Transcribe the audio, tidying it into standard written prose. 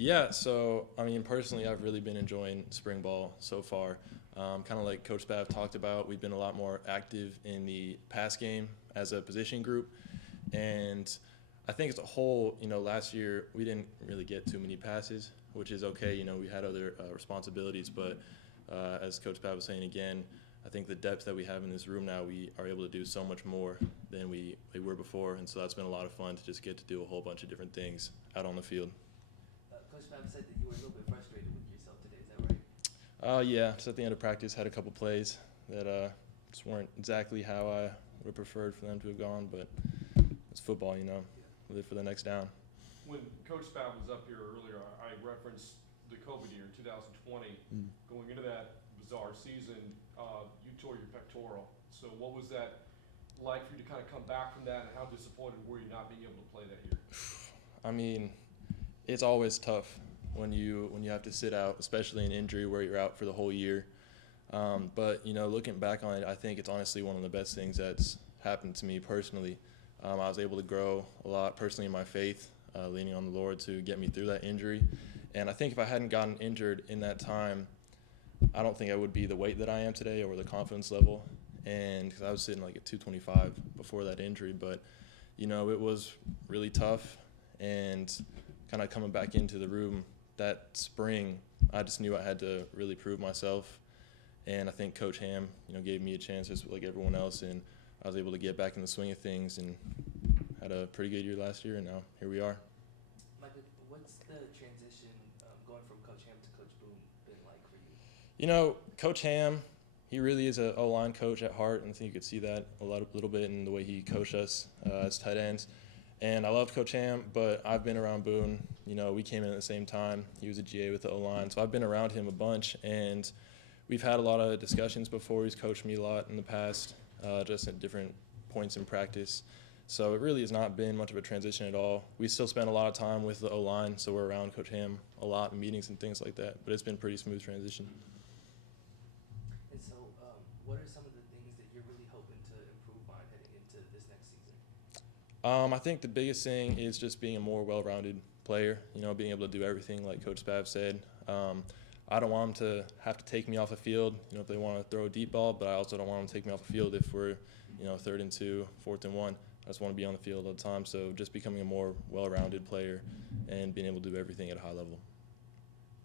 Yeah, so I mean, personally, I've really been enjoying spring ball so far. Kind of like Coach Spav talked about, we've been a lot more active in the pass game as a position group, and I think as a whole, last year we didn't really get too many passes, which is okay. We had other responsibilities, but as Coach Spav was saying again, I think the depth that we have in this room now, we are able to do so much more than we were before, and so that's been a lot of fun to just get to do a whole bunch of different things out on the field. Coach Fab said that you were a little bit frustrated with yourself today. Is that right? Yeah, just at the end of practice, had a couple plays that just weren't exactly how I would have preferred for them to have gone, but it's football, Yeah. live for the next down. When Coach Spav was up here earlier, I referenced the COVID year, 2020. Going into that bizarre season, you tore your pectoral. So what was that like for you to kind of come back from that, and how disappointed were you not being able to play that year? I mean, it's always tough when you have to sit out, especially an injury where you're out for the whole year. But looking back on it, I think it's honestly one of the best things that's happened to me personally. I was able to grow a lot personally in my faith, leaning on the Lord to get me through that injury. And I think if I hadn't gotten injured in that time, I don't think I would be the weight that I am today or the confidence level. And because I was sitting like at 225 before that injury, but it was really tough. And kind of coming back into the room that spring, I just knew I had to really prove myself. And I think Coach Ham, gave me a chance just like everyone else, and I was able to get back in the swing of things and had a pretty good year last year, and now here we are. Michael, what's the transition going from Coach Ham to Coach Boone been like for you? Coach Ham, he really is an O-line coach at heart, and I think you could see that a little bit in the way he coached us as tight ends. And I loved Coach Ham, but I've been around Boone. We came in at the same time. He was a GA with the O-line, so I've been around him a bunch, and we've had a lot of discussions before. He's coached me a lot in the past, just at different points in practice. So it really has not been much of a transition at all. We still spend a lot of time with the O-line, so we're around Coach Ham a lot in meetings and things like that, but it's been a pretty smooth transition. And so what are some of the things that you're really hoping to improve on heading into this next season? I think the biggest thing is just being a more well-rounded player, being able to do everything like Coach Spav said. I don't want them to have to take me off the field, if they want to throw a deep ball, but I also don't want them to take me off the field if we're, 3rd and 2, 4th and 1. I just want to be on the field all the time. So just becoming a more well-rounded player and being able to do everything at a high level.